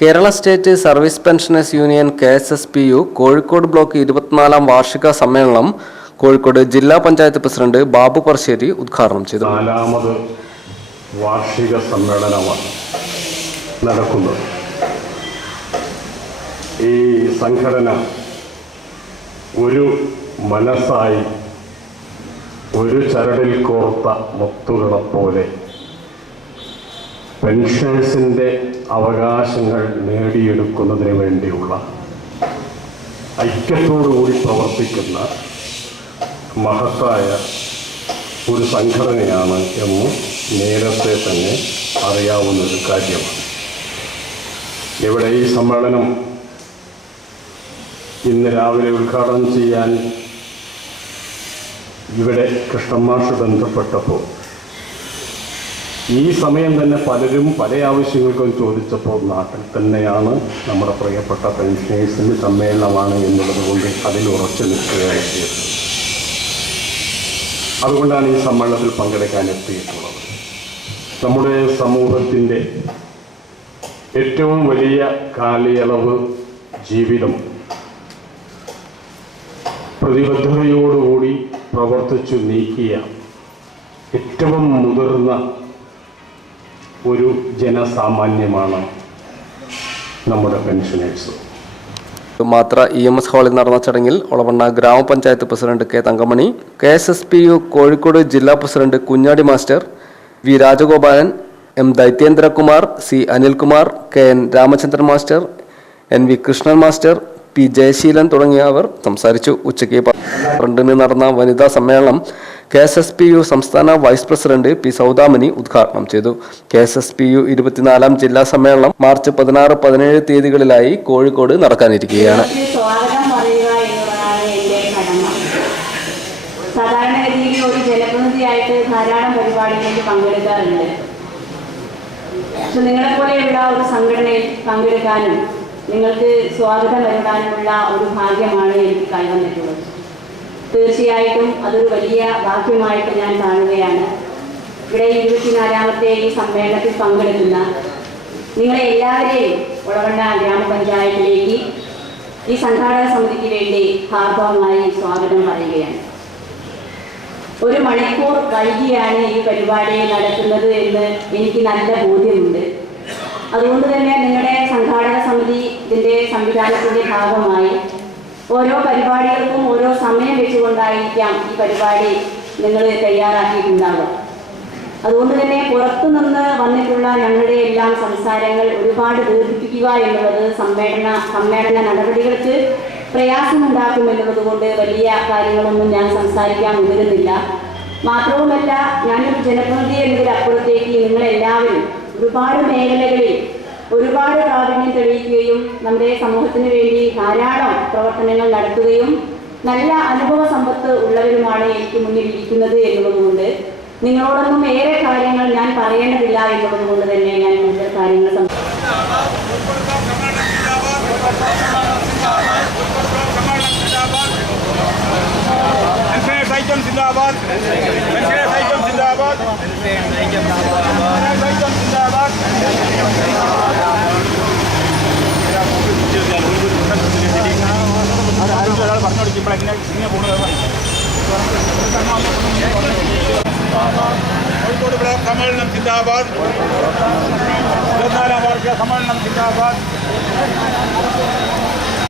Kerala state service pensioners union KSSPU Kozhikode block 24-ാം വാർഷിക സമ്മേളനം കോഴിക്കോട് ജില്ലാ പഞ്ചായത്ത് പ്രസിഡന്റ് ബാബു പറശ്ശേരി ഉദ്ഘാടനം ചെയ്തു. 4ാമത് വാർഷിക സമ്മേളനമാണ് നടക്കുന്നത്. ഈ സംഘടന ഒരു മനസ്സായി ഒരു ചരടിൽ കോർത്ത മുത്തുകളെപ്പോലെ പെൻഷൻസിൻ്റെ അവകാശങ്ങൾ നേടിയെടുക്കുന്നതിന് വേണ്ടിയുള്ള ഐക്യത്തോടുകൂടി പ്രവർത്തിക്കുന്ന മഹത്തായ ഒരു സംഘടനയാണ് എന്ന് നേരത്തെ തന്നെ അറിയാവുന്നൊരു കാര്യമാണ്. ഇവിടെ ഈ സമ്മേളനം ഇന്ന് രാവിലെ ഉദ്ഘാടനം ചെയ്യാൻ ഇവിടെ കൃഷ്ണമാഷ് ബന്ധപ്പെട്ടപ്പോൾ ഈ സമയം തന്നെ പലരും പല ആവശ്യങ്ങൾക്കും ചോദിച്ചപ്പോൾ നാട്ടിൽ തന്നെയാണ് നമ്മുടെ പ്രിയപ്പെട്ട പെൻഷനേഴ്സിൻ്റെ സമ്മേളനമാണ് എന്നുള്ളത് കൊണ്ട് അതിൽ ഉറച്ചു നിൽക്കുകയാണ് ചെയ്തത്. അതുകൊണ്ടാണ് ഈ സമ്മേളനത്തിൽ പങ്കെടുക്കാൻ എത്തിയിട്ടുള്ളത്. നമ്മുടെ സമൂഹത്തിൻ്റെ ഏറ്റവും വലിയ കാലയളവ് ജീവിതം പ്രതിബദ്ധതയോടുകൂടി പ്രവർത്തിച്ചു നീക്കിയ ഏറ്റവും മുതിർന്ന ഒരു ജനസാമാന്യമാണ് നമ്മുടെ പെൻഷനേഴ്സ്. മാത്ര EMS ഹാളിൽ നടന്ന ചടങ്ങിൽ ഒളവണ്ണ ഗ്രാമപഞ്ചായത്ത് president K. Thankamani, KSSPU Kozhikode ജില്ലാ president Kunhadi master, V. Rajagopalan, M. Daithyendrakumar, C. Anilkumar, KN. Ramachandran master, NV. Krishnan master, P. Jayaseelan തുടങ്ങിയവർ സംസാരിച്ചു. ഉച്ചയ്ക്ക് 12-ന് നടന്ന വനിതാ സമ്മേളനം KSSPU സംസ്ഥാന വൈസ് പ്രസിഡന്റ് P. സൗദാമിനി ഉദ്ഘാടനം ചെയ്തു. KSSPU 24-ാം ജില്ലാ സമ്മേളനം മാർച്ച് 16-17 തീയതികളിലായി കോഴിക്കോട് നടക്കാനിരിക്കുകയാണ്. സാധാരണഗതിയിൽ ഒരു ജനപ്രതിനിധിയായിട്ട് ധാരാളം പരിപാടികളിൽ പങ്കെടുക്കാറുണ്ട്. പക്ഷെ നിങ്ങളെപ്പോലെയുള്ള ഒരു സംഘടനയിൽ പങ്കെടുക്കാനും നിങ്ങൾക്ക് സ്വാഗതം വരുത്താനുമുള്ള ഒരു ഭാഗ്യമാണ് എനിക്ക് കൈവന്നിട്ടുള്ളത്. തീർച്ചയായിട്ടും അതൊരു വലിയ ഭാഗ്യമായിട്ട് ഞാൻ കാണുകയാണ്. ഇവിടെ 24-ാമത്തെ ഈ സമ്മേളനത്തിൽ പങ്കെടുക്കുന്ന നിങ്ങളെ എല്ലാവരെയും ഒളവണ്ണ ഗ്രാമപഞ്ചായത്തിലേക്ക് ഈ സംഘാടക സമിതിക്ക് വേണ്ടി ഹാർദവമായി സ്വാഗതം പറയുകയാണ്. 1 മണിക്കൂർ വൈകിയാണ് ഈ പരിപാടി നടത്തുന്നത് എന്ന് എനിക്ക് നല്ല ബോധ്യമുണ്ട്. അതുകൊണ്ട് തന്നെ നിങ്ങളുടെ സംഘാടക സമിതി ഇതിൻ്റെ സംവിധാനത്തിൻ്റെ ഭാഗമായി ഓരോ പരിപാടികൾക്കും ഓരോ സമയം വെച്ചുകൊണ്ടായിരിക്കാം ഈ പരിപാടി നിങ്ങൾ തയ്യാറാക്കിയിട്ടുണ്ടാവുക. അതുകൊണ്ട് തന്നെ പുറത്തുനിന്ന് വന്നിട്ടുള്ള ഞങ്ങളുടെ എല്ലാം സംസാരങ്ങൾ ഒരുപാട് ദീർഘിപ്പിക്കുക എന്നുള്ളത് സമ്മേളന നടപടികൾക്ക് പ്രയാസമുണ്ടാക്കുമെന്നുള്ളത് കൊണ്ട് വലിയ കാര്യങ്ങളൊന്നും ഞാൻ സംസാരിക്കാൻ മുതിരുന്നില്ല. മാത്രവുമല്ല, ഞാനൊരു ജനപ്രതിനിധി എന്നതിലപ്പുറത്തേക്ക് നിങ്ങളെല്ലാവരും ഒരുപാട് മേഖലകളിൽ ഒരുപാട് പ്രാവീണ്യം തെളിയിക്കുകയും നമ്മുടെ സമൂഹത്തിന് വേണ്ടി ധാരാളം പ്രവർത്തനങ്ങൾ നടത്തുകയും നല്ല അനുഭവ സമ്പത്ത് ഉള്ളവരുമാണ് എനിക്ക് മുന്നിൽ ഇരിക്കുന്നത് എന്നുള്ളതുകൊണ്ട് നിങ്ങളോടൊന്നും ഏറെ കാര്യങ്ങൾ ഞാൻ പറയേണ്ടതില്ല എന്നുള്ളതുകൊണ്ട് തന്നെ ഞാൻ കൂടുതൽ കാര്യങ്ങൾ കോഴിക്കോട് ബ്ലോക്ക് സമ്മേളനം സിന്ദാബാദ്. 24-ാം വാർഷിക സമ്മേളനം സിന്ദാബാദ്.